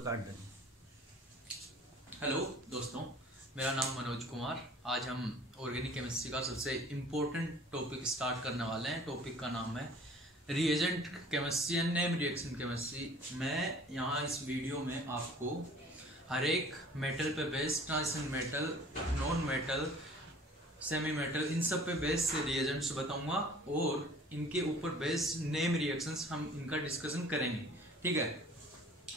तो काट देंगे। हेलो दोस्तों, मेरा नाम मनोज कुमार। आज हम ऑर्गेनिक केमिस्ट्री का सबसे इम्पोर्टेंट टॉपिक स्टार्ट करने वाले हैं। टॉपिक का नाम है reagent chemistry and name reaction chemistry. मैं यहाँ इस वीडियो में आपको हर एक मेटल पे based, transition metal, non metal, semi metal, इन सब पे बेस्ड रिएजेंट्स बताऊंगा और इनके ऊपर बेस्ड नेम रिएक्शंस हम इनका डिस्कशन करेंगे। ठीक है,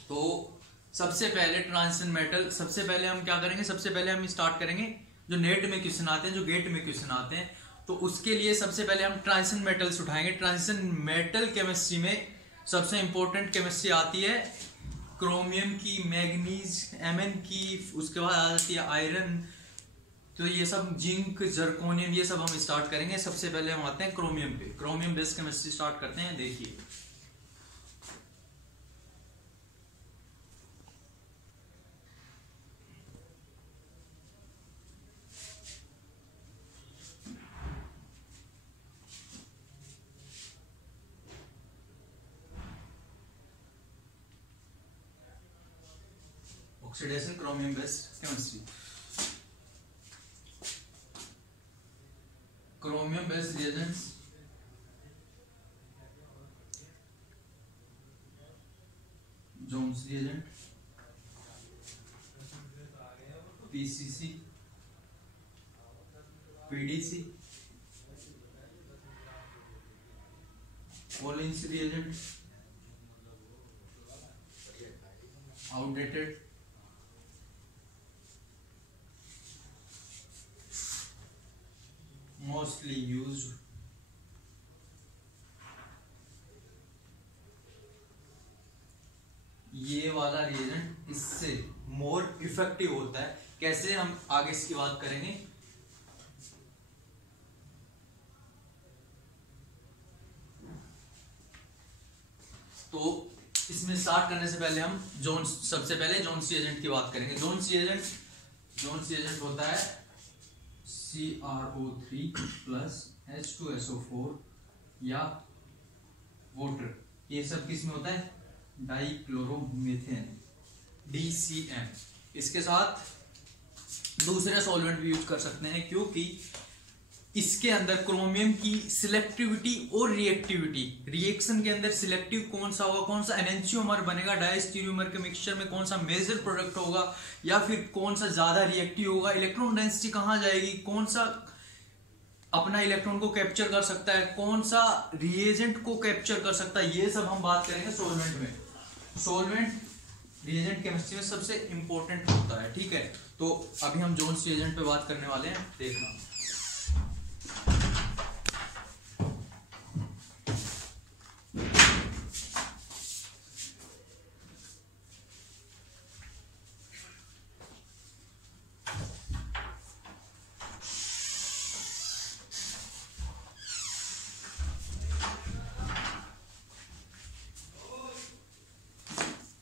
तो सबसे पहले ट्रांजिशन मेटल। सबसे पहले हम क्या करेंगे, सबसे पहले हम स्टार्ट करेंगे जो नेट में क्वेश्चन आते हैं, जो गेट में क्वेश्चन आते हैं, तो उसके लिए सबसे पहले हम ट्रांजिशन मेटल्स उठाएंगे। ट्रांजिशन मेटल केमिस्ट्री में सबसे इंपॉर्टेंट केमिस्ट्री आती है क्रोमियम की, मैग्नीज, एमएन की, उसके बाद आ जाती है आयरन, तो ये सब जिंक, जर्कोनियम, ये सब हम स्टार्ट करेंगे। सबसे पहले हम आते हैं क्रोमियम पे। क्रोमियम बेस्ड केमिस्ट्री स्टार्ट करते हैं। देखिए oxidation chromium based chemistry. Chromium based reagents Jones reagent, PCC, PDC, Collins reagent, outdated, mostly used, ये वाला रिएजेंट इससे मोर इफेक्टिव होता है। कैसे, हम आगे इसकी बात करेंगे। तो इसमें स्टार्ट करने से पहले हम जोन्स, सबसे पहले जोन्स रिएजेंट की बात करेंगे। जोन्स रिएजेंट होता है CrO3 प्लस H2SO4 या वाटर। ये सब किस में होता है, डाइक्लोरोमीथेन, DCM। इसके साथ दूसरे सॉल्वेंट भी यूज कर सकते हैं, क्योंकि इसके अंदर क्रोमियम की सिलेक्टिविटी और रिएक्टिविटी, रिएक्शन के अंदर सिलेक्टिव कौन सा होगा, कौन सा एनएनसीओमर बनेगा डायस्टीरियोमर के मिक्सचर में, कौन सा मेजर प्रोडक्ट होगा या फिर कौन सा ज्यादा रिएक्टिव होगा, इलेक्ट्रॉन डेंसिटी कहां जाएगी, कौन सा अपना इलेक्ट्रॉन को कैप्चर कर सकता है, कौन सा रिएजेंट को कैप्चर कर सकता है, ये सब हम बात करेंगे सॉल्वेंट में। सॉल्वेंट रिएजेंट केमिस्ट्री में सबसे इंपॉर्टेंट होता है। ठीक है, तो अभी हम जोन्स रिएजेंट पे बात करने वाले हैं। देखना,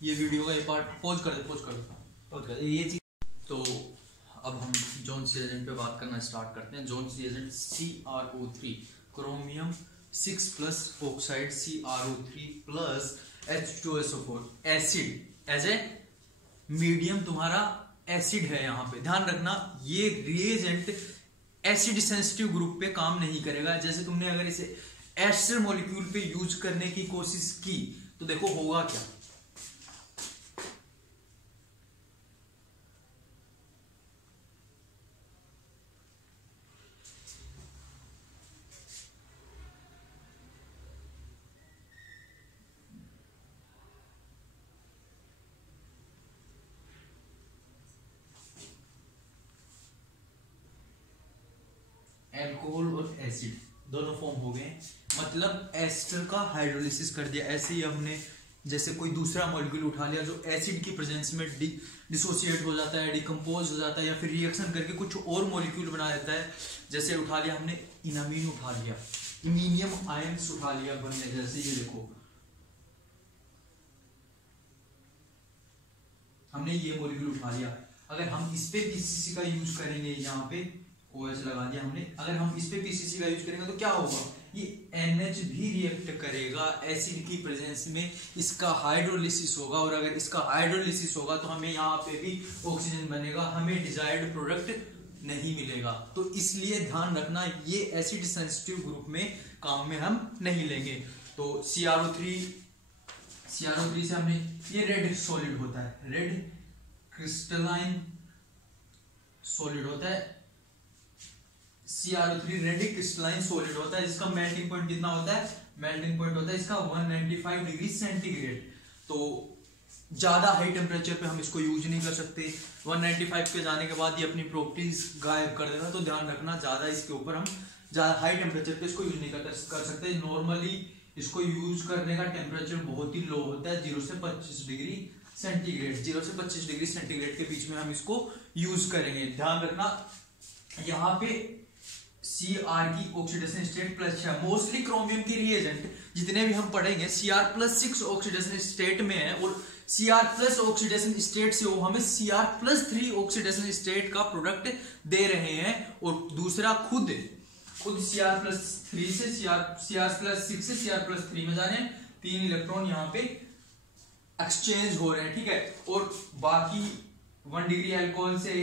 ये वीडियो का ये पार्ट पॉज कर दे ये चीज। तो अब हम जोन्स रिएजेंट पे बात करना स्टार्ट करते हैं। Jones reagent CrO3 chromium 6 plus oxide CrO3 plus H2SO4 acid, as a medium तुम्हारा एसिड है। यहाँ पे ध्यान रखना, ये रिएजेंट एसिड सेंसिटिव ग्रुप पे काम नहीं करेगा। जैसे तुमने अगर इसे एस्टर मॉलिक्यूल पे यूज करने की कोशिश की तो देखो होगा क्या। एल्कोहल और एसिड दोनों फॉर्म हो गए, मतलब एस्टर का हाइड्रोलिसिस कर दिया। ऐसे ही हमने जैसे कोई दूसरा मॉलिक्यूल उठा लिया जो एसिड की प्रेजेंस में डिसोसिएट हो जाता है, डिकम्पोज हो जाता है, या फिर रिएक्शन करके कुछ और मॉलिक्यूल बना देता है। जैसे उठा लिया हमने इनामीन, उठा लिया इमीनियम आयंस, उठा लिया बनने, जैसे ये देखो हमने ये मॉलिक्यूल उठा लिया। अगर हम इस पे पीसीसी का यूज करेंगे, यहाँ पे OH लगा दिया हमने, अगर हम इस पे पीसीसी का यूज करेंगे तो क्या होगा, ये NH भी रिएक्ट करेगा एसिड की प्रेजेंस में, इसका हाइड्रोलिसिस होगा, और अगर इसका हाइड्रोलिसिस होगा तो हमें यहाँ पे भी ऑक्सीजन बनेगा, हमें डिजायर्ड प्रोडक्ट नहीं मिलेगा। तो इसलिए ध्यान रखना ये एसिड सेंसिटिव ग्रुप में काम में हम नहीं लेंगे। तो CrO3 से हमने, ये रेड सॉलिड होता है, रेड क्रिस्टलाइन सॉलिड होता है, CrO3 रेड क्रिस्टलाइन सॉलिड होता है, जिसका मेल्टिंग पॉइंट कितना होता है, मेल्टिंग पॉइंट होता है इसका 195 डिग्री सेंटीग्रेड। तो ज्यादा हाई टेम्परेचर पे हम इसको यूज नहीं कर सकते, 195 पे जाने के बाद ये अपनी प्रॉपर्टीज गायब कर देगा। तो ध्यान रखना ज्यादा इसके ऊपर हम ज्यादा हाई टेम्परेचर पे इसको यूज नहीं कर सकते। नॉर्मली इसको यूज करने का टेम्परेचर बहुत ही लो होता है, 0 से 25 डिग्री सेंटीग्रेड, 0 से 25 डिग्री सेंटीग्रेड के बीच में हम इसको यूज करेंगे। ध्यान रखना यहाँ पे Cr की ऑक्सीडेशन स्टेट +6, मोस्टली क्रोमियम की रिएजेंट जितने भी हम पढ़ेंगे Cr+6 ऑक्सीडेशन स्टेट में है, और Cr+ ऑक्सीडेशन स्टेट से वो हमें Cr+3 ऑक्सीडेशन स्टेट का प्रोडक्ट दे रहे हैं। और दूसरा खुद Cr+3 से Cr+6 से Cr+3 में जा रहे हैं, 3 इलेक्ट्रॉन यहाँ पे एक्सचेंज हो रहे हैं, ठीक है। और बाकी 1 डिग्री अल्कोहल से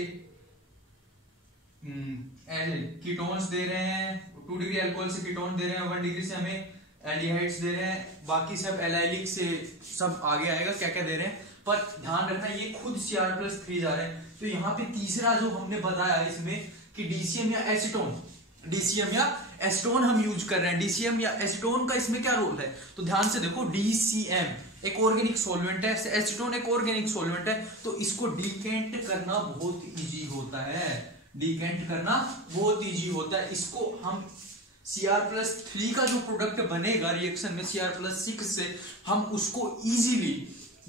कीटोन्स दे रहे हैं, 2 डिग्री अल्कोहल से कीटोन दे रहे हैं, 1 डिग्री से हमें एल्डिहाइड्स दे रहे हैं, बाकी सब एलाइलिक से सब आगे आएगा क्या क्या दे रहे हैं। पर ध्यान रखना ये खुद Cr+3 जा रहे हैं। तो यहाँ पे तीसरा जो हमने बताया इसमें कि डीसीएम या एसीटोन हम यूज कर रहे हैं। डीसीएम या एसीटोन का इसमें क्या रोल है, तो ध्यान से देखो, डीसीएम एक ऑर्गेनिक सॉल्वेंट है, एसीटोन एक ऑर्गेनिक सॉल्वेंट है, तो इसको डिकेंट करना बहुत इजी होता है, डिकेंट करना बहुत इजी होता है। इसको हम Cr+3 का जो प्रोडक्ट बनेगा रिएक्शन में Cr+6 से, हम उसको इजीली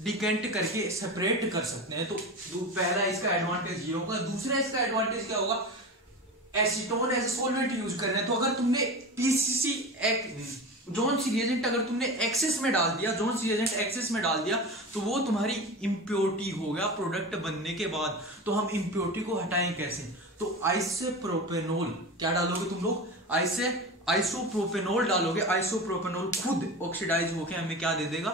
डिकेंट करके सेपरेट कर सकते हैं। तो पहला इसका एडवांटेज ये होगा। दूसरा इसका एडवांटेज क्या होगा, एसीटोन एज सॉल्वेंट यूज कर रहे हैं, तो अगर तुमने पीसीसी जोन्स रिएजेंट अगर तुमने एक्सेस में डाल दिया, जोन्स रिएजेंट एक्सेस में डाल दिया, तो वो तुम्हारी इम्प्योरिटी हो गया प्रोडक्ट बनने के बाद। तो हम इम्प्योरिटी को हटाएं कैसे, तो आइसोप्रोपेनॉल क्या डालोगे तुम लोग, आइसोप्रोपेनॉल डालोगे। आइसोप्रोपेनॉल खुद ऑक्सीडाइज होके हमें क्या दे देगा,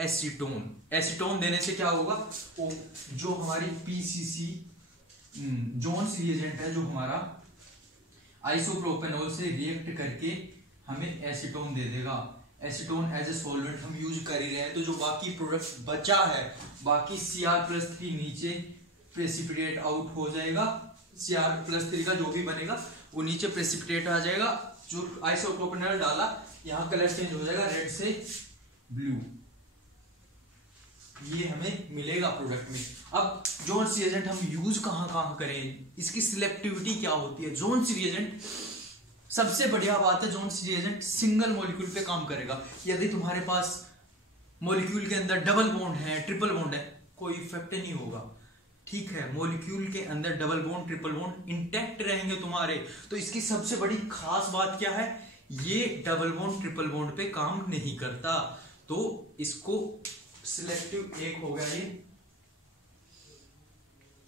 एसीटोन। एसीटोन देने से क्या होगा, जो हमारी पीसीसी जोन्स रिएजेंट है, जो हमारा आइसोप्रोपेनॉल से रिएक्ट करके हमें एसीटोन दे देगा। एसीटोन एज ए सॉल्वेंट हम यूज कर ही रहे हैं। तो जो बाकी प्रोडक्ट बचा है, बाकी Cr+3 नीचे प्रेसिपिटेट आउट हो जाएगा, Cr+3 का जो भी बनेगा वो नीचे प्रेसिपिटेट आ जाएगा। जो आइसोप्रोपेनॉल डाला, यहाँ कलर चेंज हो जाएगा रेड से ब्लू, ये हमें मिलेगा प्रोडक्ट में। अब जोन्स रिएजेंट हम यूज कहाँ करें, इसकी सिलेक्टिविटी क्या होती है। जोन्स रिएजेंट सबसे बढ़िया बात है, जोन्स रिएजेंट सिंगल मॉलिक्यूल पे काम करेगा। यदि तुम्हारे पास मॉलिक्यूल के अंदर डबल बॉन्ड है, ट्रिपल बॉन्ड है, कोई इफेक्ट नहीं होगा, ठीक है। मॉलिक्यूल के अंदर double bond triple bond intact रहेंगे तुम्हारे। तो इसकी सबसे बड़ी खास बात क्या है, ये डबल बॉन्ड ट्रिपल बॉन्ड पे काम नहीं करता। तो इसको सिलेक्टिव एक हो गया, ये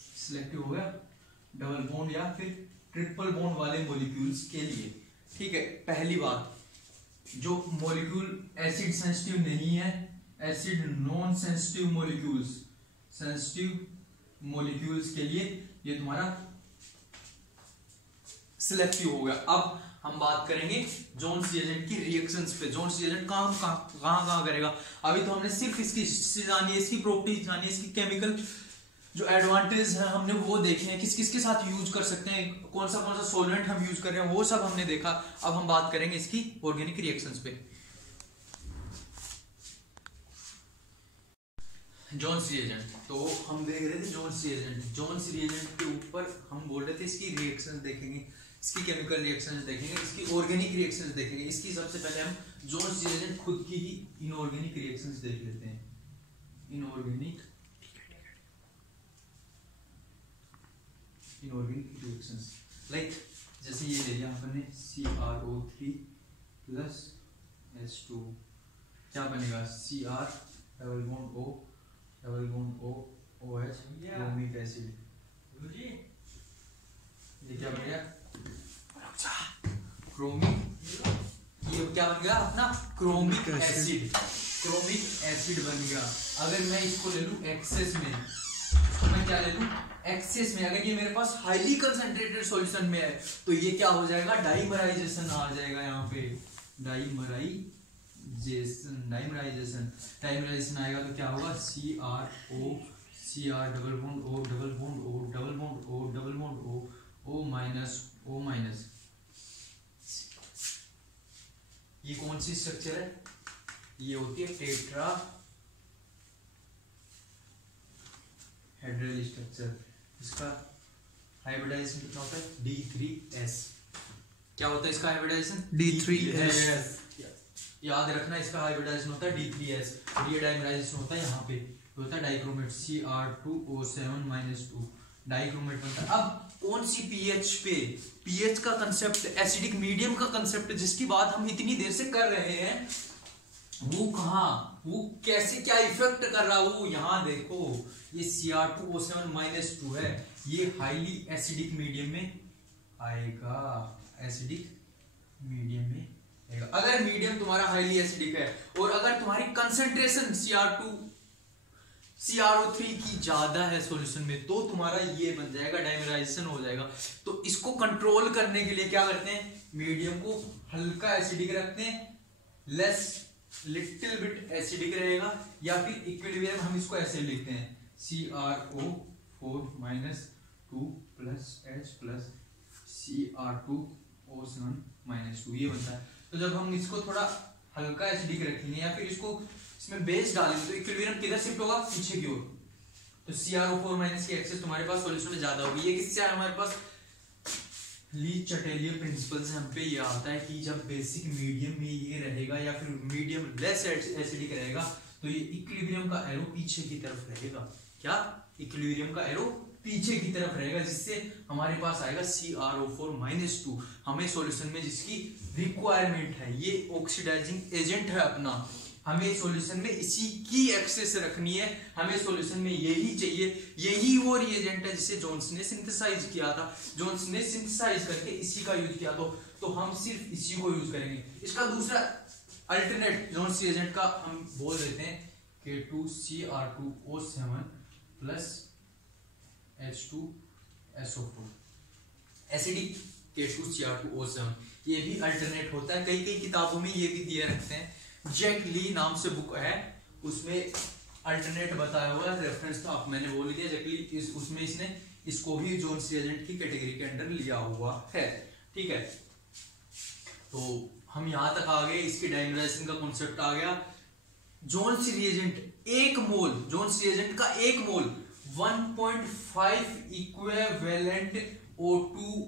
सिलेक्टिव हो गया डबल बॉन्ड या फिर ट्रिपल बॉन्ड वाले मॉलिक्यूल्स के लिए, ठीक है। पहली बात, जो मॉलिक्यूल एसिड सेंसिटिव नहीं है, acid non sensitive molecules, sensitive molecules के लिए ये तुम्हारा सिलेक्टिव हो गया। अब हम बात करेंगे जोन्स रिएजेंट की रिएक्शंस पे। जोन्स रिएजेंट कहाँ करेगा। अभी तो हमने सिर्फ इसकी हिस्ट्री जानी है, इसकी प्रॉपर्टीज जानी है, इसकी केमिकल जो एडवांटेज है हमने वो देखे हैं, किस किस के साथ यूज कर सकते हैं, कौन सा सॉल्वेंट हम यूज कर रहे हैं, वो सब हमने देखा। अब हम बात करेंगे इसकी ऑर्गेनिक रिएक्शंस पे। जोन्स रिएजेंट, तो हम देख रहे थे जोन्स रिएजेंट। जोन्स रिएजेंट के ऊपर हम बोल रहे थे इसकी रिएक्शंस देखेंगे, इसकी केमिकल रिएक्शंस देखेंगे, इसकी ऑर्गेनिक रिएक्शंस देखेंगे। इसकी सबसे पहले हम जोन्स रिएजेंट खुद की ही इनऑर्गेनिक रिएक्शंस देख लेते हैं। इनऑर्गेनिक रिएक्शंस, लाइक जैसे ये ले लिया हमने CrO3 प्लस H2, क्या बनेगा, Cr double bond O double bond O OH chromic acid. ये क्या बन गया, क्रोमिक ये क्या बन गया अपना क्रोमिक एसिड, क्रोमिक एसिड बन गया। अगर मैं इसको ले लूं एक्सेस में, तो मैं क्या ले लूं एक्सेस में, अगर ये मेरे पास हाईली कंसंट्रेटेड सॉल्यूशन में है तो ये क्या हो जाएगा डाइमराइजेशन आ जाएगा यहाँ पे, डाइमराइजेशन आएगा तो क्या होगा CR double bond O double bond O double bond O double bond O minus. ये कौन सी स्ट्रक्चर है, ये होती है टेट्रा हेड्रल स्ट्रक्चर। इसका हाइब्रिडाइजेशन कितना होता है D3S। क्या होता है इसका हाइब्रिडाइजेशन D3S। याद रखना इसका हाइब्रिडाइजेशन होता है D3S। और ये डाइमराइजेशन होता है यहाँ पे होता है डाइक्रोमेट Cr2O7-2 डाइक्रोमेट बनता है। अब कौन सी पीएच पे, पीएच का कंसेप्ट, एसिडिक मीडियम का कंसेप्ट जिसकी बात हम इतनी देर से कर रहे हैं, वो कहाँ, वो कैसे क्या इफेक्ट कर रहा है, वो यहाँ देखो ये Cr2O7-2 है, ये हाईली एसिडिक मीडियम में आएगा, एसिडिक मीडियम में आएगा। अगर मीडियम तुम्हारा हाईली एसिडिक है और अगर तुम्हारी कंसंट्रेशन CrO3 की ज्यादा है सॉल्यूशन में, तो तुम्हारा ये बन जाएगा डाइमराइजेशन हो जाएगा। तो इसको कंट्रोल करने के लिए क्या करते हैं, मीडियम को हल्का एसिडिक रखते हैं, लेस लिटिल बिट एसिडिक रहेगा, या फिर इक्विलिब्रियम हम इसको ऐसे लिखते हैं CrO4-2 plus H plus Cr2O7-2 ये बनता है। तो जब हम इसको थोड़ा हल्का एसिडिक रखेंगे या फिर इसको इसमें बेस डालेंगे तो इक्विलिब्रियम किधर शिफ्ट होगा, पीछे की ओर। तो CrO4- की एक्सेस तुम्हारे पास सॉल्यूशन में ज्यादा होगी। ये किससे है हमारे पास, ली-चटेलियर प्रिंसिपल से हम पे ये आता है कि जब बेसिक मीडियम में ये रहेगा या फिर मीडियम लेस एसिडिक रहेगा तो ये इक्विलिब्रियम का एरो पीछे की तरफ रहेगा। क्या, इक्विलिब्रियम का एरो पीछे की तरफ रहेगा, जिससे हमारे पास आएगा CrO4-2। हमें सॉल्यूशन में जिसकी रिक्वायरमेंट है, ये ऑक्सीडाइजिंग एजेंट है अपना, हमें सॉल्यूशन में इसी की एक्सेस रखनी है, हमें सॉल्यूशन में यही चाहिए। यही वो रिएजेंट है जिसे जॉन्सन ने सिंथेसाइज किया था, जॉन्सन ने सिंथेसाइज करके इसी का यूज किया तो हम सिर्फ इसी को यूज करेंगे। इसका दूसरा अल्टरनेट जॉन्सन रिएजेंट का हम बोल देते हैं K2Cr2O7 plus H2SO4 acidic K2Cr2O7। ये भी अल्टरनेट होता है, कई किताबों में ये भी दिए रखते हैं। जैक ली नाम से बुक है, उसमें अल्टरनेट बताया हुआ है, रेफरेंस तो आप मैंने बोल दिया। जैक ली उसमें इसने इसको भी जोन्स रिएजेंट की कैटेगरी के अंदर लिया हुआ है, ठीक है। तो हम यहां तक आ गए, इसके डाइमराइजेशन का कॉन्सेप्ट आ गया। जोन्स रिएजेंट एक मोल, जोन्स रिएजेंट का एक मोल 1.5 इक्विवेलेंट O2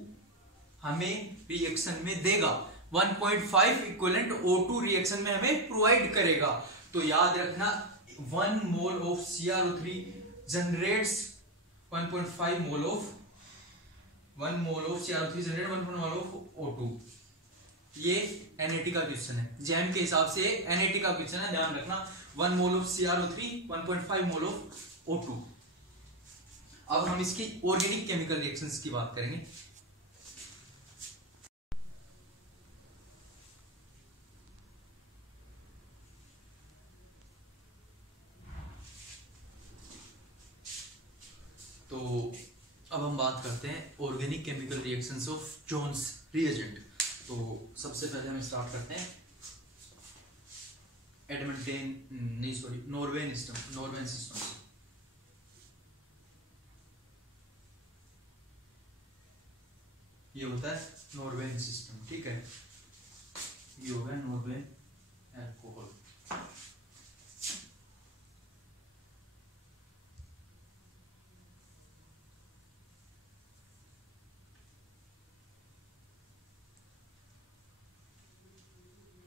हमें रिएक्शन में देगा, 1.5 इक्विवेलेंट O2 रिएक्शन में हमें प्रोवाइड करेगा। तो याद रखना 1 mole of CrO3 generates 1.5 mole of CrO3 generate 1 mole of O2। ये NAT का क्वेश्चन है, जैम के हिसाब से NAT का क्वेश्चन है, ध्यान रखना। 1 mole of CrO3 1.5 mole of O2। अब हम इसकी ऑर्गेनिक केमिकल रिएक्शंस की बात करेंगे। तो अब हम बात करते हैं organic chemical reactions of Jones reagent. तो सबसे पहले हम स्टार्ट करते हैं नॉर्वेन सिस्टम। ये होता है नॉर्वेन सिस्टम, ठीक है। ये होगा नॉर्वेन अल्कोहल।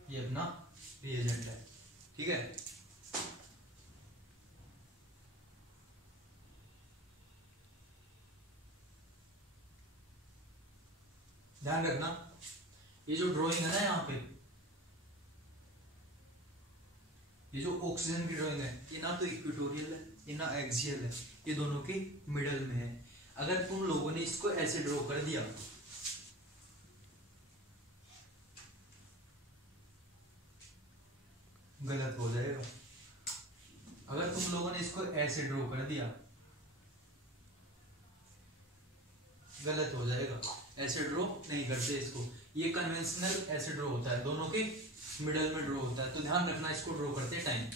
ये अपना रिएजेंट है, ठीक है। ध्यान रखना ये जो ड्राइंग है ना, यहाँ पे ये जो ऑक्सीजन की ड्राइंग है, ये ना तो इक्वेटोरियल है, ये ना एक्सियल है, ये दोनों के मिडल में है। अगर तुम लोगों ने इसको ऐसे ड्रॉ कर दिया, गलत हो जाएगा। अगर तुम लोगों ने इसको ऐसे ड्रॉ कर दिया गलत हो जाएगा, ऐसे ड्रॉ नहीं करते इसको, ये कन्वेंशनल ऐसे ड्रॉ होता है, दोनों के मिडल में ड्रॉ होता है, तो ध्यान रखना इसको ड्रॉ करते टाइम।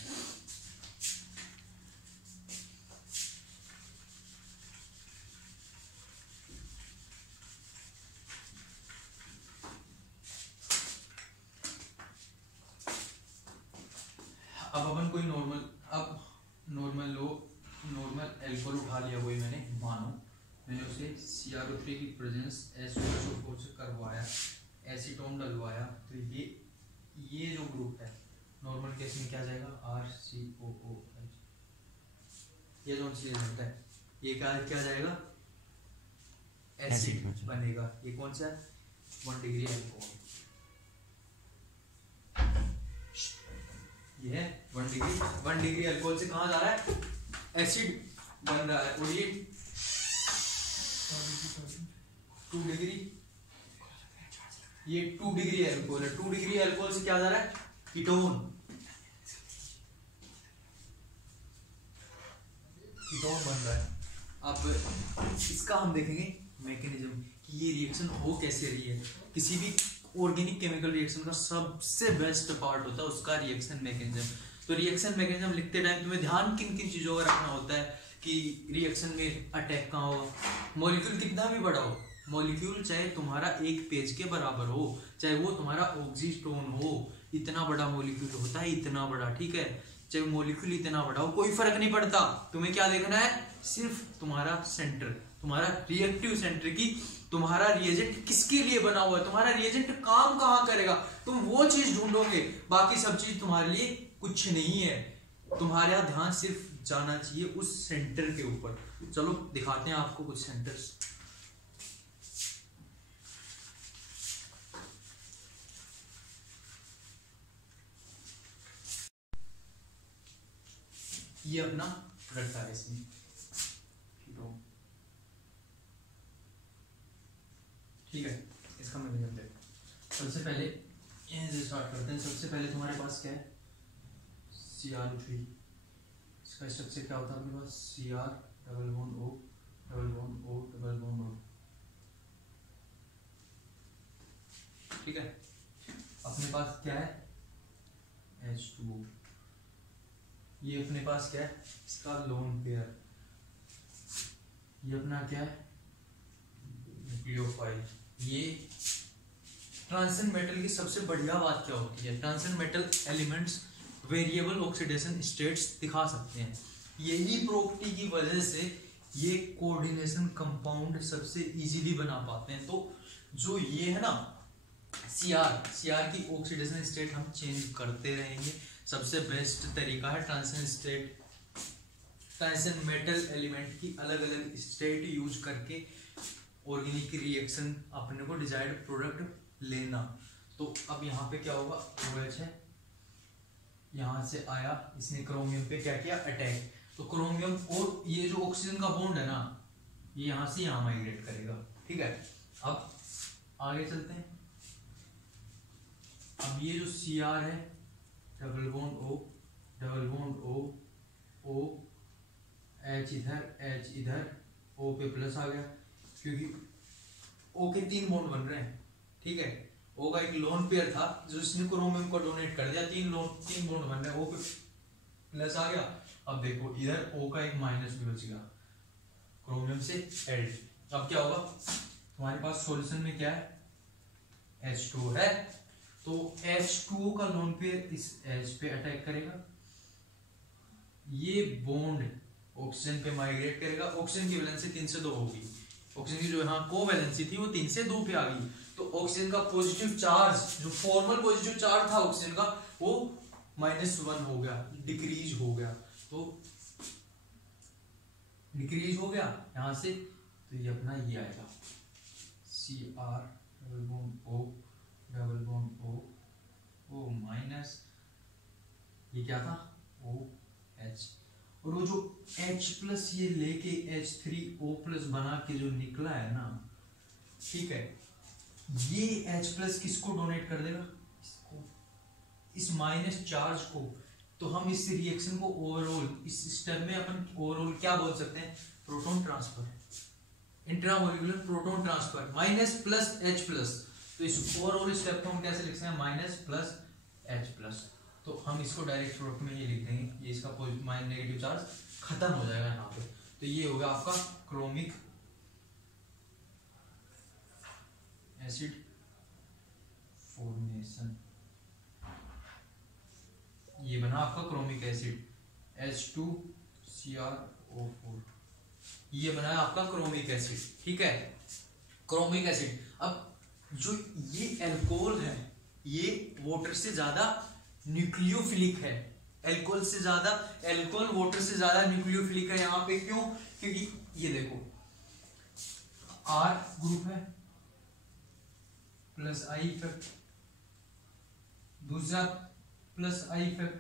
अब अपन कोई नॉर्मल एल्कोहल उठा लिया कोई, मैंने उसे CrO3 की प्रेजेंस SO4 से करवाया, एसीटोन डलवाया, तो ये जो ग्रुप है नॉर्मल केस में क्या जाएगा RCOOH, ये जो रिएजेंट है ये क्या जाएगा एसिड बनेगा। ये कौन सा है 1 डिग्री अल्कोहल, ये है 1 डिग्री अल्कोहल से कहाँ जा रहा है एसिड बन रहा है, और ये 2 डिग्री, ये 2 डिग्री अल्कोहल है, 2 डिग्री अल्कोहल से क्या जा रहा है कीटोन बन रहा है। अब इसका हम देखेंगे मैकेनिज्म कि ये रिएक्शन हो कैसे रही है। किसी भी ऑर्गेनिक केमिकल रिएक्शन का सबसे बेस्ट पार्ट होता है उसका रिएक्शन मैकेनिज्म। तो रिएक्शन मैकेनिज्म लिखते टाइम तुम्हें ध्यान किन किन चीजों का रखना होता है कि रिएक्शन में अटैक कहाँ होगा, मॉलिक्यूल कितना भी बड़ा हो, मॉलिक्यूल चाहे तुम्हारा एक पेज के बराबर हो, चाहे वो तुम्हारा ऑक्सीजन हो, इतना बड़ा मॉलिक्यूल होता है, इतना बड़ा, ठीक है, चाहे मॉलिक्यूल इतना बड़ा हो, कोई फर्क नहीं पड़ता। तुम्हें क्या देखना है, सिर्फ तुम्हारा सेंटर, तुम्हारा रिएक्टिव सेंटर की तुम्हारा रिएजेंट किसके लिए बना हुआ है, तुम्हारा रिएजेंट काम कहाँ करेगा, तुम वो चीज ढूंढोगे, बाकी सब चीज तुम्हारे लिए कुछ नहीं है। तुम्हारा ध्यान सिर्फ जाना चाहिए उस सेंटर के ऊपर। चलो दिखाते हैं आपको कुछ सेंटर्स। ये अपना प्रोडक्ट है इसमें, ठीक है, इसका मैं समझाते हैं। सबसे पहले यहीं से स्टार्ट करते हैं। सबसे पहले तुम्हारे पास क्या है CrO3, इसका स्ट्रक्चर क्या होता है अपने पास Cr double bond O double bond O double bond O, ठीक है। अपने पास क्या है H2O, ये अपने पास क्या है इसका लोन पेयर, ये अपना क्या है न्यूक्लियोफाइल। ये ट्रांजिशन मेटल की सबसे बढ़िया बात क्या होती है, transition metal elements variable oxidation states दिखा सकते हैं। यही प्रॉपर्टी की वजह से ये कोऑर्डिनेशन कंपाउंड सबसे इजीली बना पाते हैं। तो जो ये है ना Cr की ऑक्सीडेशन स्टेट हम चेंज करते रहेंगे। सबसे बेस्ट तरीका है ट्रांजिशन मेटल एलिमेंट की अलग अलग स्टेट यूज करके ऑर्गेनिक रिएक्शन अपने को डिजायर्ड प्रोडक्ट लेना। तो अब यहाँ पे क्या होगा OH है, यहाँ से आया, इसने क्रोमियम पे क्या किया अटैक, तो क्रोमियम और ये जो ऑक्सीजन का बॉन्ड है ना ये यहाँ से यहाँ माइग्रेट करेगा, ठीक है। अब आगे चलते हैं। अब ये जो Cr है double bond O double bond O H इधर O पे प्लस आ गया, क्योंकि O के 3 बॉन्ड बन रहे हैं, ठीक है। O का एक लोन पेयर था जो इसने क्रोमियम को डोनेट कर दिया, 3 बॉन्ड बन रहे हैं, O पे प्लस आ गया। अब देखो इधर O का एक माइनस भी बच गया क्रोमियम से एड। अब क्या होगा तुम्हारे पास सॉल्यूशन में क्या है H2 है, तो H2O का लोन पेयर इस H पे अटैक करेगा, ये बॉन्ड ऑक्सीजन पे माइग्रेट करेगा, ऑक्सीजन की वैलेंसी 3 से 2 होगी, ऑक्सीजन की जो यहाँ कोवैलेंसी थी वो 3 से 2 पे आ गई, तो ऑक्सीजन का पॉजिटिव चार्ज जो फॉर्मल पॉजिटिव चार्ज था ऑक्सीजन का वो -1 हो गया, डिक्रीज हो गया, तो डिक्रीज हो गया यहाँ से, तो ये अपना ये आएगा Cr double bond O double bond O minus, ये क्या था OH, और वो जो H प्लस ये लेके H3O प्लस बना के जो निकला है ना, ठीक है, ये H प्लस किसको डोनेट कर देगा, इसको, इस माइनस चार्ज को, तो हम इस रिएक्शन को ओवरऑल इस स्टेप में अपन ओवरऑल क्या बोल सकते हैं, proton transfer, intramolecular proton transfer minus plus H plus. तो इस ओवरऑल स्टेप को हम कैसे लिख सकते हैं, माइनस प्लस एच प्लस। तो हम इसको डायरेक्ट प्रोडक्ट में ये लिख देंगे, ये इसका माइनस नेगेटिव चार्ज खत्म हो जाएगा यहाँ पे। तो ये होगा आपका क्रोमिक एसिड फॉर्मेशन, ये बना आपका क्रोमिक एसिड H2CrO4, ये बना आपका क्रोमिक एसिड। ठीक है, क्रोमिक एसिड। अब जो ये एल्कोहल है ये वाटर से ज्यादा न्यूक्लियोफिलिक है, एल्कोहल से ज्यादा, एल्कोहल वाटर से ज्यादा न्यूक्लियोफिलिक है। यहाँ पे क्यों, क्योंकि ये देखो R ग्रुप है प्लस I इफेक्ट, दूसरा प्लस I इफेक्ट।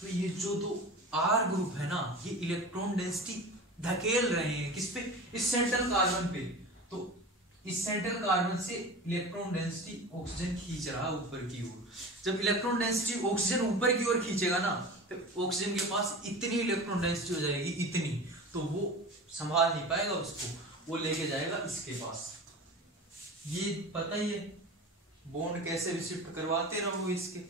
तो ये जो दो R ग्रुप है ना, ये इलेक्ट्रॉन डेंसिटी धकेल रहे हैं किस पे, इस सेंट्रल कार्बन पे। तो इस सेंट्रल कार्बन से इलेक्ट्रॉन डेंसिटी ऑक्सीजन खींच रहा है ऊपर की ओर। जब इलेक्ट्रॉन डेंसिटी ऑक्सीजन ऊपर की ओर खींचेगा ना, तो ऑक्सीजन के पास इतनी इलेक्ट्रॉन डेंसिटी हो जाएगी, इतनी, तो वो संभाल नहीं पाएगा उसको, वो लेके जाएगा इसके पास। ये पता ही है बॉन्ड कैसे भी शिफ्ट करवाते रहो इसके।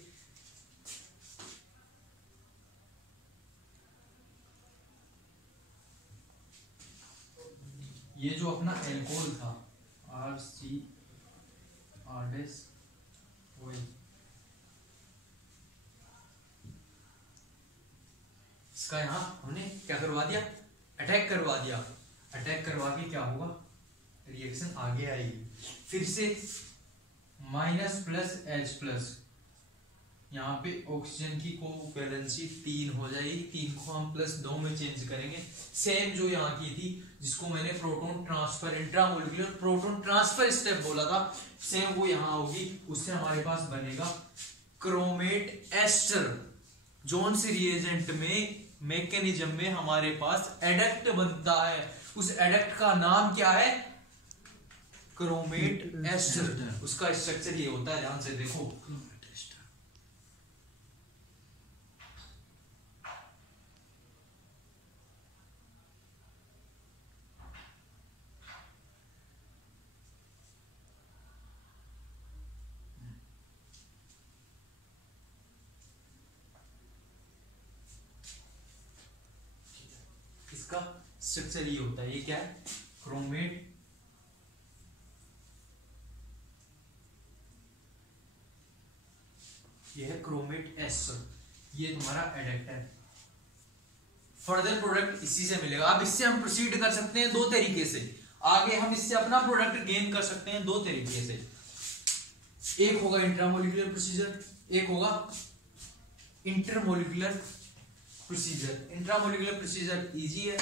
ये जो अपना एल्कोहल था RCR-OH, इसका यहां हमने क्या करवा दिया, अटैक करवा दिया। अटैक करवा के क्या होगा, रिएक्शन आगे आएगी, फिर से माइनस प्लस एच प्लस, यहाँ पे ऑक्सीजन की कोवैलेंसी 3 हो जाएगी, 3 को हम प्लस 2 में चेंज करेंगे, सेम जो यहाँ की थी जिसको मैंने proton transfer, intramolecular proton transfer step बोला था, सेम वो यहाँ होगी। उससे हमारे पास बनेगा क्रोमेट एस्टर। जोन से रिएजेंट में मैकेनिज्म में हमारे पास एडक्ट बनता है, उस एडक्ट का नाम क्या है, क्रोमेट एस्टर। उसका स्ट्रक्चर ये होता है, ध्यान से देखो, इसका स्ट्रक्चर ये होता है। ये क्या है, क्रोमेट ये है क्रोमेट एस्टर, ये तुम्हारा एडक्ट है। फर्दर प्रोडक्ट इसी से मिलेगा। अब इससे हम प्रोसीड कर सकते हैं 2 तरीके से, आगे हम इससे अपना प्रोडक्ट गेन कर सकते हैं 2 तरीके से। एक होगा इंट्रामोलिकुलर प्रोसीजर, एक होगा intermolecular procedure. Intramolecular procedure easy है,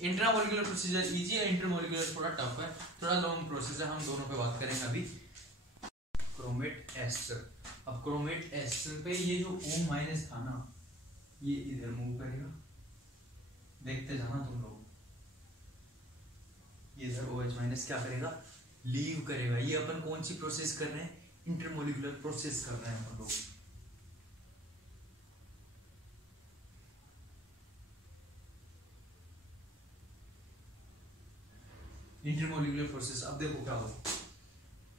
इंट्रामोलिकुलर प्रोसीजर इजी है, इंटरमोलिकुलर थोड़ा टफ है, थोड़ा लॉन्ग प्रोसेस है। हम दोनों पे बात करेंगे अभी। क्रोमेट एस्टर, अब क्रोमेट एस्टर पे ये जो O- था ना, ये इधर मूव करेगा, देखते जाना तुम लोग। ये इधर OH- क्या करेगा, लीव करेगा। ये अपन कौन सी प्रोसेस कर रहे हैं, इंटरमोलिकुलर प्रोसेस कर रहे हैं अपन लोग। Intermolecular process. अब देखो क्या होगा,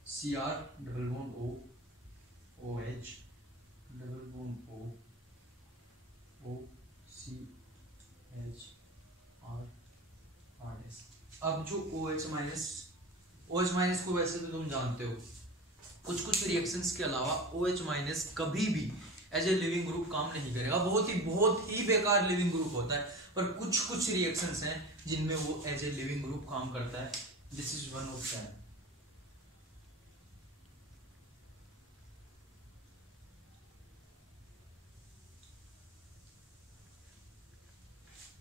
Cr double bond O, OH double bond O, OCH R-S। अब जो OH- को वैसे तो तुम जानते हो, कुछ रिएक्शंस के अलावा OH- कभी भी एज ए लिविंग ग्रुप काम नहीं करेगा। बहुत ही बेकार लिविंग ग्रुप होता है, पर कुछ रिएक्शंस हैं जिनमें वो एज ए लिविंग ग्रुप काम करता है। This is one of them.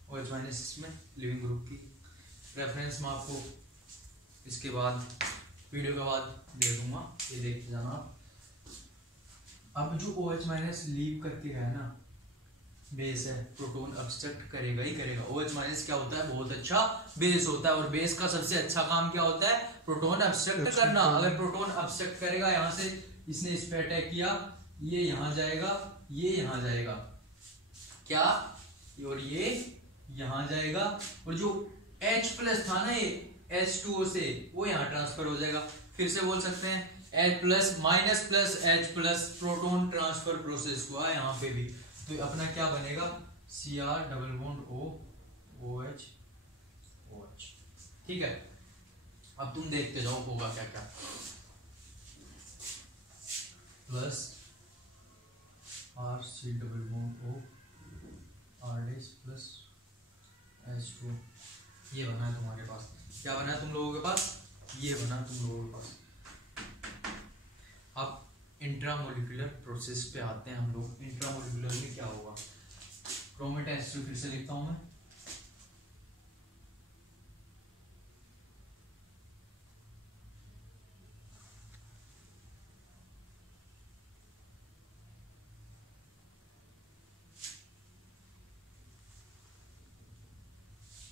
OH- इसमें लिविंग ग्रुप की रेफरेंस मैं आपको इसके बाद वीडियो के बाद दे दूंगा, ये देखते जाना आप। अब जो OH- लीव करके है ना, बेस है, प्रोटॉन अब्स्ट्रक्ट करेगा ही करेगा। OH- क्या होता है, बहुत अच्छा बेस होता है, और बेस का सबसे अच्छा काम क्या होता है, प्रोटॉन अब्स्ट्रक्ट करना। अगर प्रोटॉन अब्स्ट्रक्ट करेगा, यहाँ से इसने इस पे अटैक किया, ये यहां जाएगा, ये यहां जाएगा क्या, और ये यहां जाएगा, और जो H प्लस था ना ये H2O से, वो यहां ट्रांसफर हो जाएगा। फिर से बोल सकते हैं H plus minus plus H plus proton transfer process हुआ यहाँ पे भी। तो अपना क्या बनेगा, Cr double bond O OH OH। ठीक है, अब तुम देखते जाओ होगा क्या क्या। Plus RC double bond O RDS plus H2। ये बना है तुम्हारे पास, क्या बना है तुम लोगों के पास, ये बना तुम लोगों के पास। अब इंट्रामोलिकुलर प्रोसेस पे आते हैं हम लोग। इंट्रामोलिकुलर में क्या होगा, क्रोमेटोस्टेट फिर से लिखता हूं मैं।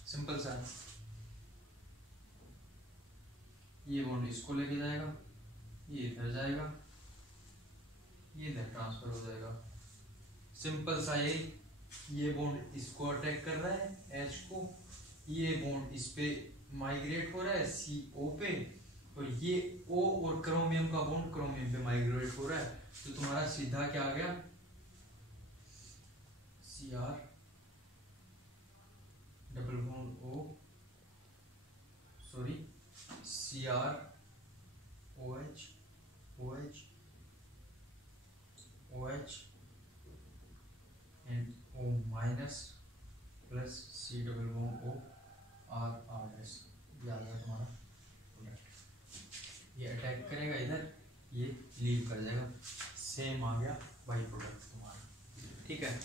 सिंपल सा, ये बॉन्ड इसको लेके जाएगा, ये इधर जाएगा, ये इधर ट्रांसफर हो जाएगा। सिंपल सा ये बॉन्ड इसको अटैक कर रहा है H को, ये बॉन्ड इस पे माइग्रेट हो रहा है CO पे, और ये O और क्रोमियम का बॉन्ड क्रोमियम पे माइग्रेट हो रहा है। तो तुम्हारा सीधा क्या आ गया, Cr double bond O sorry Cr OH OH OH and O minus plus C double bond O RS। ये आ गया तुम्हारा प्रोडक्ट। ये अटैक करेगा इधर, ये लीव कर जाएगा, सेम आ गया बाई प्रोडक्ट तुम्हारा। ठीक है,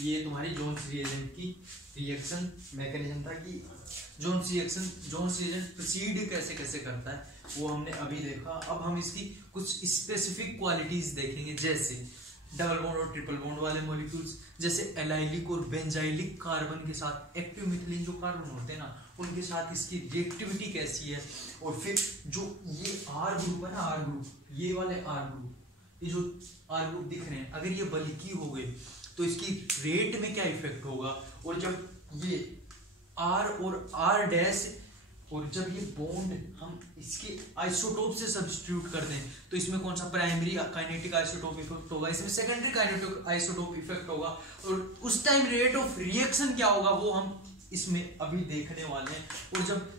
ये तुम्हारी जोन्स रिएजेंट की रिएक्शन मैकेनिज्म था कि जोन्स रिएजेंट प्रोसीड कैसे कैसे करता है वो हमने अभी देखा। अब हम इसकी कुछ स्पेसिफिक क्वालिटीज देखेंगे, जैसे डबल बॉन्ड और ट्रिपल बॉन्ड वाले मॉलिक्यूल्स, जैसे एलाइलिक और बेंजाइलिक कार्बन के साथ एक्टिव मिथिलीन जो कार्बन होते हैं ना, उनके साथ इसकी रिएक्टिविटी कैसी है। और फिर जो ये आर ग्रुप है ना, आर ग्रुप, ये वाले आर ग्रुप, ये जो आर ग्रुप दिख रहे हैं, अगर ये बल्कि हो गए तो इसकी रेट में क्या इफेक्ट होगा। और जब ये R और R डैश, और जब ये बॉन्ड हम इसके आइसोटोप से सब्स्टिट्यूट कर दें तो इसमें कौन सा प्राइमरी काइनेटिक आइसोटोप इफेक्ट होगा, इसमें सेकेंडरी काइनेटिक आइसोटोप इफेक्ट होगा, और उस टाइम रेट ऑफ रिएक्शन क्या होगा वो हम इसमें अभी देखने वाले हैं। और जब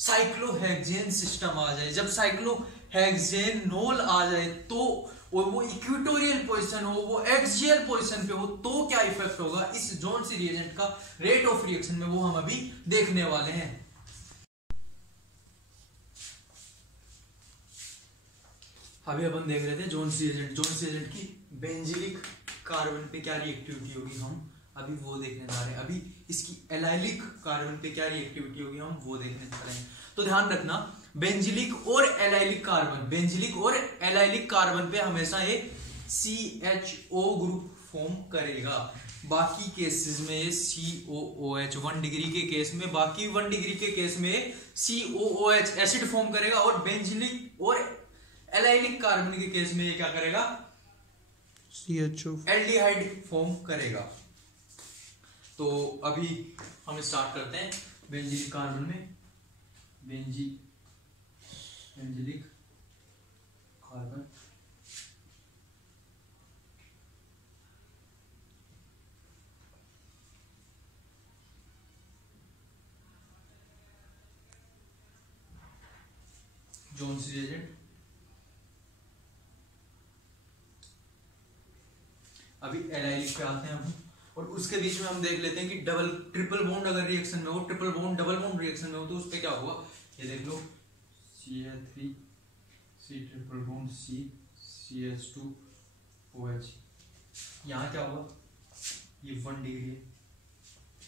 साइक्लोहेक्सेन सिस्टम आ जाए, जब साइक्लोहेक्सेनोल आ जाए, तो और वो इक्वेटोरियल पोजीशन हो, वो एक्सियल पोजीशन पे हो, तो क्या इफेक्ट होगा इस जोन सी रिएजेंट का रेट ऑफ रिएक्शन में, वो हम अभी देखने वाले हैं। अभी अपन देख रहे थे जोन सी रिएजेंट की बेंजिलिक कार्बन पे क्या रिएक्टिविटी होगी, हम अभी वो देखने जा रहे हैं। अभी इसकी एलाइलिक कार्बन पे क्या रिएक्टिविटी होगी, हम वो देखने जा रहे हैं। तो ध्यान रखना, बेंजिलिक और एलाइलिक कार्बन पे हमेशा एक CHO ग्रुप फॉर्म करेगा। बाकी केसेस में COOH 1 डिग्री के केस में, बाकी 1 डिग्री के केस में COOH एसिड फॉर्म करेगा, और बेंजिलिक और एलाइलिक कार्बन के केस में ये क्या करेगा, CHO एल्डिहाइड फॉर्म करेगा। तो अभी हम स्टार्ट करते हैं बेंजिलिक कार्बन में। Benzylic carbon, Jones reagent. अभी एलाइलिक पे आते हैं हम, और उसके बीच में हम देख लेते हैं कि डबल ट्रिपल बॉन्ड अगर रिएक्शन में हो, triple bond double bond reaction में हो, तो उस पे क्या होगा, ये देख लो, Cl3 C triple bond C CH2OH। यहाँ क्या होगा, ये 1 डिग्री है,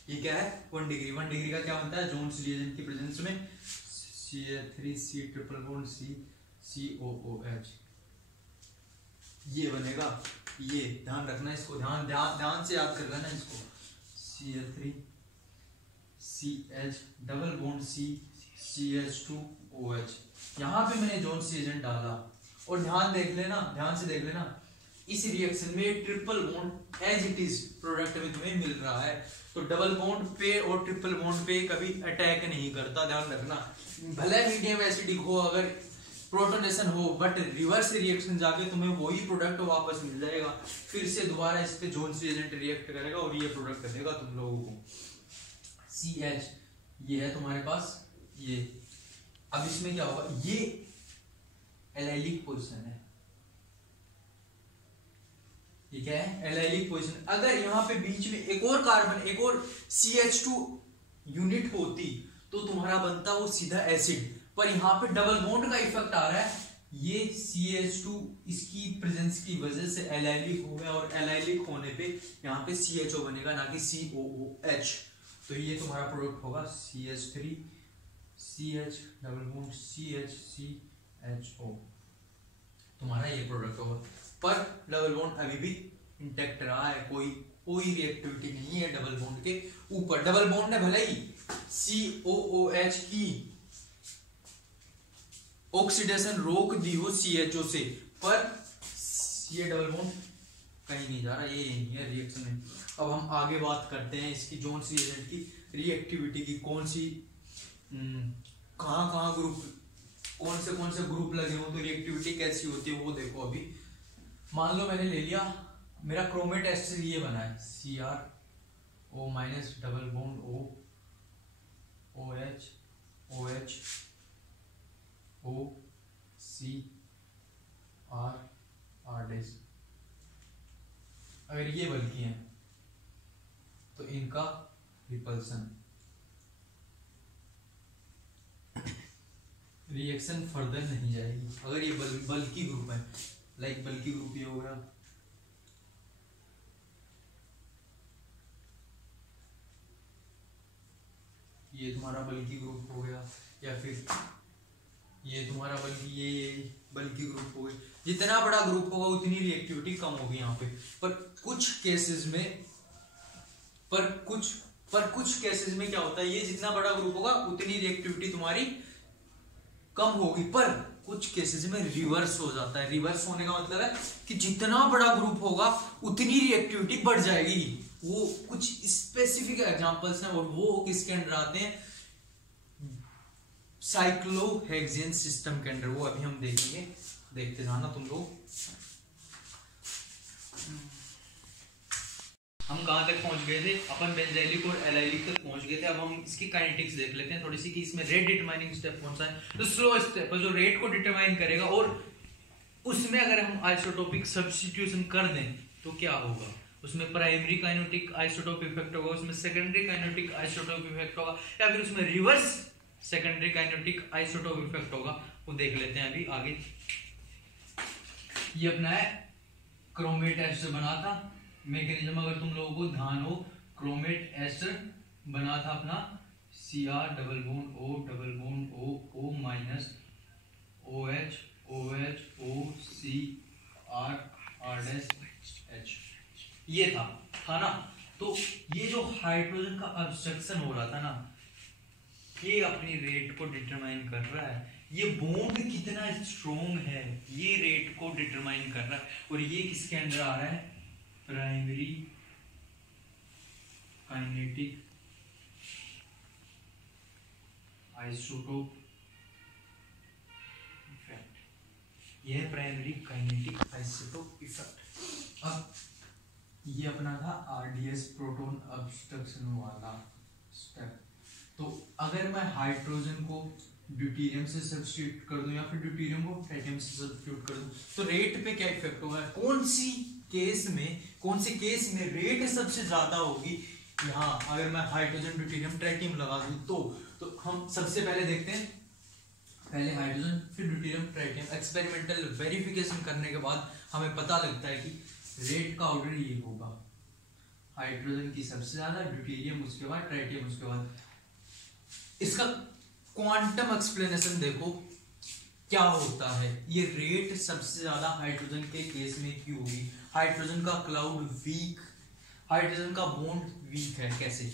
ये क्या है 1 डिग्री। 1 डिग्री का क्या बनता है, जोन्स रिएजेंट की प्रेजेंस में Cl3 C triple bond C COOH, ये बनेगा। ये ध्यान रखना, इसको ध्यान से याद कर लेना इसको, Cl3 CH double bond C CH2OH। यहाँ पे मैंने जोन्स रिएजेंट डाला, और ध्यान से देख लेना इस रिएक्शन में triple bond as it is product में तुम्हें मिल रहा है। तो डबल बॉन्ड पे और ट्रिपल बॉन्ड पे कभी अटैक नहीं करता, ध्यान रखना। भले मीडियम एसिडिक हो, अगर प्रोटोनेशन हो, बट रिवर्स रिएक्शन जाके तुम्हें वही प्रोडक्ट वापस मिल जाएगा, फिर से दोबारा इस पे जोन्स रिएजेंट रिएक्ट करेगा और ये प्रोडक्ट देगा तुम लोगों को। CH ये है तुम्हारे पास ये। अब इसमें क्या होगा, ये एलाइलिक पोजीशन है, ठीक है, एलाइलिक पोजीशन। अगर यहाँ पे बीच में एक और कार्बन, एक और CH2 यूनिट होती तो तुम्हारा बनता वो सीधा एसिड, पर यहाँ पे डबल बॉन्ड का इफेक्ट आ रहा है। ये CH2 इसकी प्रेजेंस की वजह से एलाइलिक हो गया, और एलाइलिक होने पे यहाँ पे CHO बनेगा, ना कि COOH। तो ये तुम्हारा प्रोडक्ट होगा CH3 CH double bond CH CHO, तुम्हारा ये प्रोडक्ट होगा। पर डबल बॉन्ड अभी भी इंटैक्ट रहा है, कोई रिएक्टिविटी नहीं है डबल बॉन्ड के ऊपर। डबल बॉन्ड ने भले ही COOH की ऑक्सीडेशन रोक दी हो CHO से, पर ये डबल बॉन्ड कहीं नहीं जा रहा, ये नहीं है रिएक्शन में। अब हम आगे बात करते हैं इसकी जोन्स रिएजेंट की रिएक्टिविटी की, कौन सी कहाँ ग्रुप, कौन से ग्रुप लगे हो तो रिएक्टिविटी कैसी होती है वो देखो। अभी मान लो मैंने ले लिया, मेरा क्रोमेट एस्टर ये बना है CrO minus double bond O OH OH O C R R dash. अगर ये बल्कि हैं तो इनका रिपल्सन, रिएक्शन फर्दर नहीं जाएगी। अगर ये बल्कि ग्रुप है, लाइक बल्कि ग्रुप ये हो गया, ये तुम्हारा बल्कि ग्रुप हो गया, या फिर ये तुम्हारा बल्कि ग्रुप हो गया। जितना बड़ा ग्रुप होगा उतनी रिएक्टिविटी कम होगी यहाँ पे। पर कुछ केसेस में क्या होता है, ये जितना बड़ा ग्रुप होगा उतनी रिएक्टिविटी तुम्हारी कम होगी, पर कुछ केसेस में रिवर्स हो जाता है। रिवर्स होने का मतलब है कि जितना बड़ा ग्रुप होगा उतनी रिएक्टिविटी बढ़ जाएगी। वो कुछ स्पेसिफिक एग्जांपल्स हैं, और वो किसके अंदर आते हैं, साइक्लोहेक्सेन सिस्टम के अंदर। वो अभी हम देखेंगे, देखते जाना तुम लोग। हम कहां तक पहुंच गए थे, अपन बेंजाइलिक और एलाइलिक तक पहुंच गए थे। अब हम इसकी काइनेटिक्स देख लेते हैं थोड़ी सी, कि इसमें रेट डिटरमाइनिंग स्टेप कौन सा है। तो स्लो स्टेप है जो रेट को डिटरमाइन करेगा, और उसमें अगर हम आइसोटोपिक सब्स्टिट्यूशन कर दें तो क्या होगा, उसमें प्राइमरी काइनेटिक आइसोटोप इफेक्ट होगा, उसमें सेकेंडरी काइनेटिक आइसोटोप इफेक्ट होगा, या फिर उसमें reverse secondary kinetic isotope effect होगा। वो देख लेते हैं अभी आगे। ये अपना है क्रोमेट एस्टर बना था, मैकेनिज्म अगर तुम लोगों को ध्यान हो, क्रोमेट एस्टर बना था अपना Cr double bond O double bond O minus OH OH O C R R dash H, ये था ना। तो ये जो हाइड्रोजन का ऑब्स्ट्रक्शन हो रहा था ना, ये अपनी रेट को डिटरमाइन कर रहा है। ये बॉन्ड कितना स्ट्रॉन्ग है ये रेट को डिटरमाइन कर रहा है। और ये किसके अंदर आ रहा है, प्राइमरी काइनेटिक आइसोटोप इफेक्ट। यह प्राइमरी काइनेटिक आइसोटोप इफेक्ट। अब ये अपना था RDS प्रोटॉन ऑब्स्ट्रक्शन वाला स्टेप। तो अगर मैं हाइड्रोजन को ड्यूटेरियम से सब्स्टिट्यूट कर दूं, या फिर ड्यूटेरियम को ट्राइटियम से सब्स्टिट्यूट कर दूं, तो रेट पे क्या इफेक्ट होगा, कौन से केस में रेट सबसे ज्यादा होगी। यहाँ अगर मैं हाइड्रोजन ड्यूटेरियम ट्राइटियम लगा दूं तो हम सबसे पहले देखते हैं, पहले हाइड्रोजन फिर ड्यूटेरियम ट्राइटियम। एक्सपेरिमेंटल वेरिफिकेशन करने के बाद हमें पता लगता है कि रेट का ऑर्डर ये होगा, हाइड्रोजन की सबसे ज्यादा, ड्यूटेरियम उसके बाद, ट्राइटियम उसके बाद। इसका क्वांटम एक्सप्लेनेशन देखो क्या होता है। ये रेट सबसे ज्यादा हाइड्रोजन के केस में क्यों होगी, हाइड्रोजन का क्लाउड वीक, हाइड्रोजन का बॉन्ड वीक है। कैसे,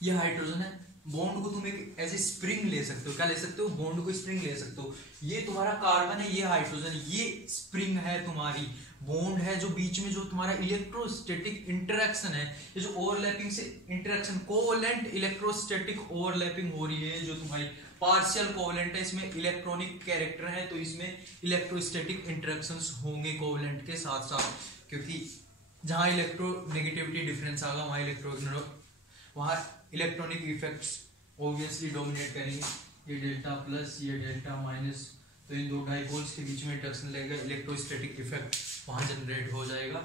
ये हाइड्रोजन है, बॉन्ड को तुम एक ऐसे स्प्रिंग ले सकते हो, क्या ले सकते हो, बॉन्ड को स्प्रिंग ले सकते हो। ये तुम्हारा कार्बन है, ये हाइड्रोजन, ये स्प्रिंग है तुम्हारी, बॉन्ड है जो बीच में जो तुम्हारा इलेक्ट्रोस्टैटिक इंटरेक्शन है, ये जो ओवरलैपिंग से इंटरेक्शन, कोवलेंट इलेक्ट्रोस्टैटिक ओवरलैपिंग हो रही है, जो तुम्हारी पार्शियल कोवलेंट है, इसमें इलेक्ट्रॉनिक कैरेक्टर है, तो इसमें इलेक्ट्रोस्टैटिक इंटरेक्शंस होंगे कोवलेंट के साथ साथ, क्योंकि जहां इलेक्ट्रोनेगेटिविटी डिफरेंस आगा वहां इलेक्ट्रॉनिक इफेक्ट्स ऑब्वियसली डोमिनेट करेंगे। ये डेल्टा प्लस, ये डेल्टा माइनस, तो इन दो डाइपोल्स के बीच में इंटरेक्शन लगेगा, इलेक्ट्रोस्टैटिक इफेक्ट वहां जनरेट हो जाएगा।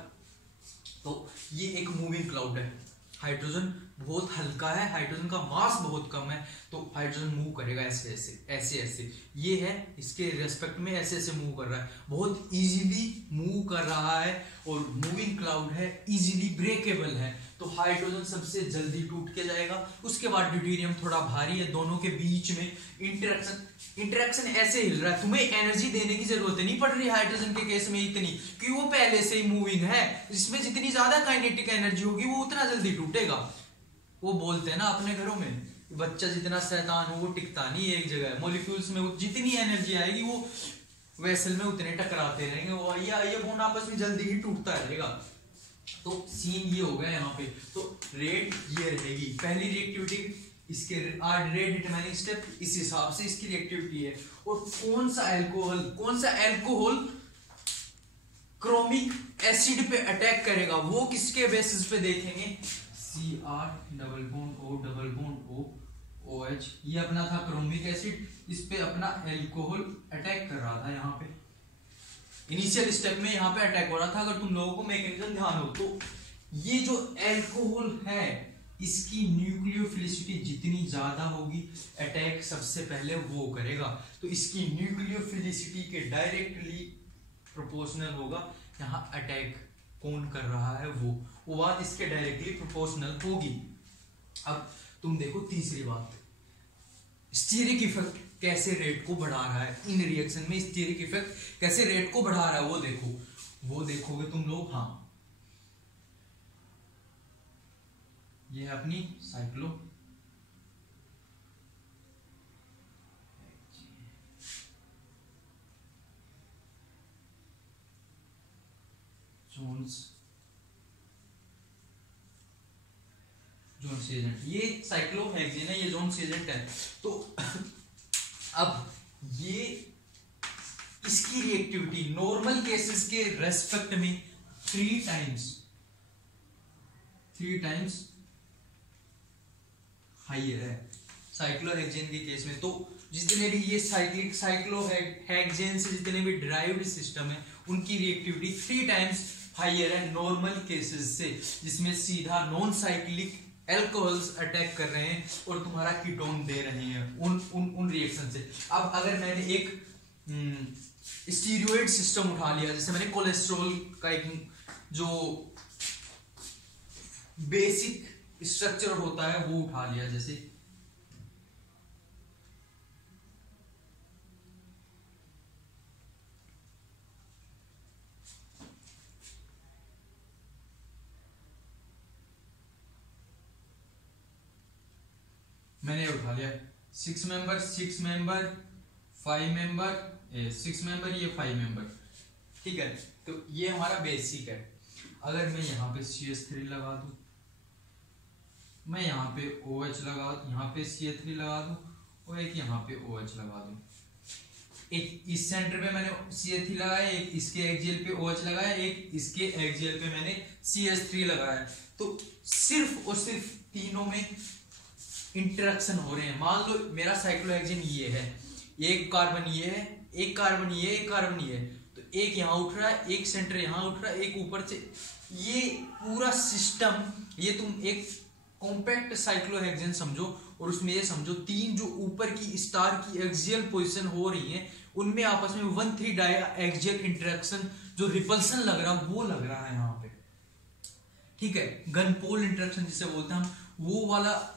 तो ये एक मूविंग क्लाउड है। हाइड्रोजन बहुत हल्का है, हाइड्रोजन का मास बहुत कम है, तो हाइड्रोजन मूव करेगा ऐसे ऐसे ऐसे ऐसे, ये है इसके रेस्पेक्ट में ऐसे ऐसे मूव कर रहा है, बहुत इजीली मूव कर रहा है, और मूविंग क्लाउड है, इजीली ब्रेकेबल है, तो हाइड्रोजन सबसे जल्दी टूट के जाएगा। उसके बाद ड्यूटेरियम थोड़ा भारी है, दोनों के बीच में इंटरेक्शन ऐसे हिल रहा है, तुम्हें एनर्जी देने की जरूरत नहीं पड़ रही हाइड्रोजन के केस में इतनी, क्योंकि वो पहले से ही मूविंग है, इसमें जितनी ज्यादा काइनेटिक एनर्जी होगी वो उतना जल्दी टूटेगा। वो बोलते हैं ना अपने घरों में, बच्चा जितना शैतान हो वो टिकता नहीं एक जगह, मॉलिक्यूल्स में जितनी एनर्जी आएगी वो वेसल में उतने टकराते रहेंगे, वो ये बॉन्ड आपस में जल्दी ही टूटता रहेगा। तो सीन ये हो गया यहाँ पे। तो रेट ये रहेगी, पहली रिएक्टिविटी इसके रेट डिटरमाइनिंग स्टेप, इस हिसाब से इसकी रिएक्टिविटी है। और कौन सा अल्कोहल क्रोमिक एसिड पे अटैक करेगा, वो किसके बेसिस पे देखेंगे, Cr double bond O double bond O OH, ये अपना था क्रोमिक एसिड, इस पे अपना अल्कोहल अटैक कर रहा था, यहाँ पे इनिशियल स्टेप में यहाँ पे अटैक हो रहा था। अगर तुम लोगों को मैकेनिज्म ध्यान हो तो ये जो अल्कोहल है इसकी न्यूक्लियोफिलिसिटी जितनी ज्यादा होगी अटैक सबसे पहले वो करेगा, तो इसकी न्यूक्लियोफिलिसिटी के डायरेक्टली प्रोपोर्शनल होगा यहाँ अटैक कौन कर रहा है वो बात इसके डायरेक्टली प्रोपोर्शनल होगी। अब तुम देखो तीसरी बात, स्टीरिक इफेक्ट कैसे रेट को बढ़ा रहा है, इन रिएक्शन में स्टीरिक इफेक्ट कैसे रेट को बढ़ा रहा है वो देखोगे तुम लोग। हाँ, ये है अपनी साइक्लो जोन्स एजेंट, ये साइक्लोहेक्सेन है, ये जोन्स एजेंट है। तो अब ये इसकी रिएक्टिविटी नॉर्मल केसेस के रेस्पेक्ट में 3 टाइम्स हाइयर है साइक्लोहेक्सेन के केस में। तो जितने भी ये साइक्लोहेक्सेन से जितने भी ड्राइव्ड सिस्टम है उनकी रिएक्टिविटी 3 टाइम्स हाइयर है नॉर्मल केसेस से, जिसमें सीधा नॉन साइक्लिक एल्कोहल्स अटैक कर रहे हैं और तुम्हारा कीटोन दे रहे हैं उन रिएक्शन से। अब अगर मैंने एक स्टीरॉयड सिस्टम उठा लिया, जैसे मैंने कोलेस्ट्रॉल का एक जो बेसिक स्ट्रक्चर होता है वो उठा लिया, जैसे मैंने उठा लिया 6 मेंबर 5 मेंबर 6 मेंबर, ये 5 मेंबर, ठीक है। तो ये हमारा बेसिक है। अगर मैं यहाँ पे CH3 लगा दूं, मैं यहाँ पे OH लगा, यहाँ पे CH3 लगा दूं और एक यहाँ पे OH लगा दूं, एक इस सेंटर पे मैंने CH3 लगाया, एक इसके एक्सियल पे OH लगाया, एक इसके एक्सियल पे मैंने CH3 लगाया, तो सिर्फ और सिर्फ तीनों में इंटरेक्शन हो रहे हैं। मान लो मेरा साइक्लोहेक्सेन ये है, एक कार्बन ये है, एक कार्बन ये, एक कार्बन ये, तो एक यहाँ उठ रहा है, एक सेंटर यहाँ उठ रहा है, एक ऊपर से, ये पूरा सिस्टम, ये तुम एक कॉम्पैक्ट साइक्लोहेक्सेन समझो और उसमें ये समझो 3 जो ऊपर की स्टार की एक्सियल पोजीशन हो रही है उनमें आपस में 1,3 डाई एक्सियल इंटरेक्शन, जो रिपल्सन लग रहा है वो लग रहा है यहाँ पे, ठीक है। गनपोल इंटरेक्शन जिसे बोलते हैं हम, वो वाला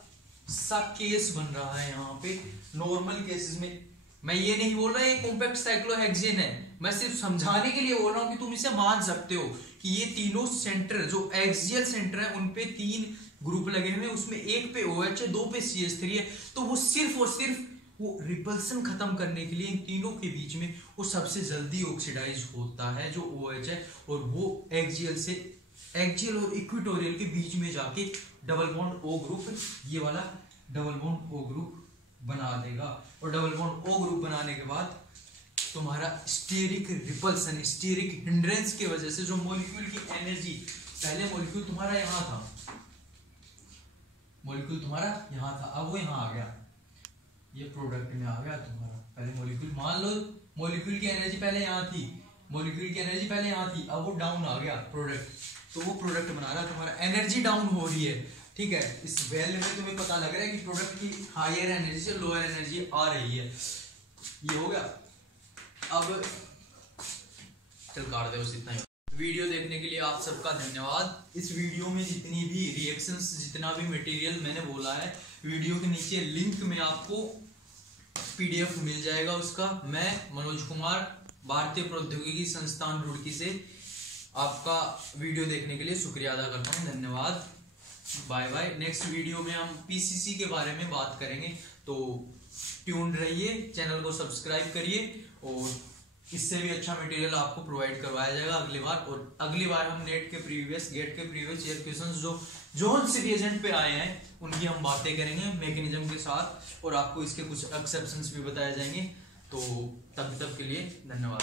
सा केस बन रहा है यहाँ पे। नॉर्मल केसेस में मैं ये नहीं बोल रहा ये कॉम्पैक्ट साइक्लोहेक्सेन है, मैं सिर्फ समझाने के लिए बोल रहा हूँ कि तुम इसे मान सकते हो कि ये तीनों सेंटर जो एक्सियल सेंटर है उन पे 3 ग्रुप लगे हुए हैं, उसमें एक पे OH है, 2 पे CH3 है, तो वो सिर्फ और सिर्फ वो रिपल्सन खत्म करने के लिए इन तीनों के बीच में वो सबसे जल्दी ऑक्सीडाइज होता है जो OH है, और वो एक्सियल और इक्वेटोरियल के बीच में जाके डबल बॉन्ड O ग्रुप, ये वाला डबल बॉन्ड O ग्रुप बना देगा। और डबल बॉन्ड O ग्रुप बनाने के बाद तुम्हारा स्टीरिक रिपल्सन, स्टीरिक हिंड्रेंस की वजह से जो मॉलिक्यूल की एनर्जी, पहले मॉलिक्यूल तुम्हारा यहाँ था, मॉलिक्यूल तुम्हारा यहाँ था, अब वो यहाँ आ गया, ये प्रोडक्ट में आ गया तुम्हारा। पहले मॉलिक्यूल, मान लो मॉलिक्यूल की एनर्जी पहले यहाँ थी, मॉलिक्यूल की एनर्जी पहले यहाँ थी, अब वो डाउन आ गया प्रोडक्ट, तो वो प्रोडक्ट बना रहा है तुम्हारा, एनर्जी डाउन हो रही है, ठीक है। इस वैल्यू में तुम्हें पता लग रहा है कि प्रोडक्ट की हायर एनर्जी से लोअर एनर्जी आ रही है, ये हो गया। अब चल काट दे, बस इतना ही। वीडियो देखने के लिए आप सबका धन्यवाद। इस वीडियो में जितनी भी रिएक्शंस, जितना भी मटेरियल मैंने बोला है, वीडियो के नीचे लिंक में आपको PDF मिल जाएगा उसका। मैं मनोज कुमार, भारतीय प्रौद्योगिकी संस्थान रुड़की से आपका वीडियो देखने के लिए शुक्रिया अदा करता हूँ। धन्यवाद, बाय बाय। नेक्स्ट वीडियो में हम PCC के बारे में बात करेंगे, तो ट्यून्ड रहिए, चैनल को सब्सक्राइब करिए, और इससे भी अच्छा मटेरियल आपको प्रोवाइड करवाया जाएगा अगली बार। और अगली बार हम गेट के प्रीवियस ईयर क्वेश्चंस जो उनसे रिएजेंट पे आए हैं उनकी हम बातें करेंगे मैकेनिज्म के साथ, और आपको इसके कुछ एक्सेप्शंस भी बताए जाएंगे। तो तब के लिए धन्यवाद।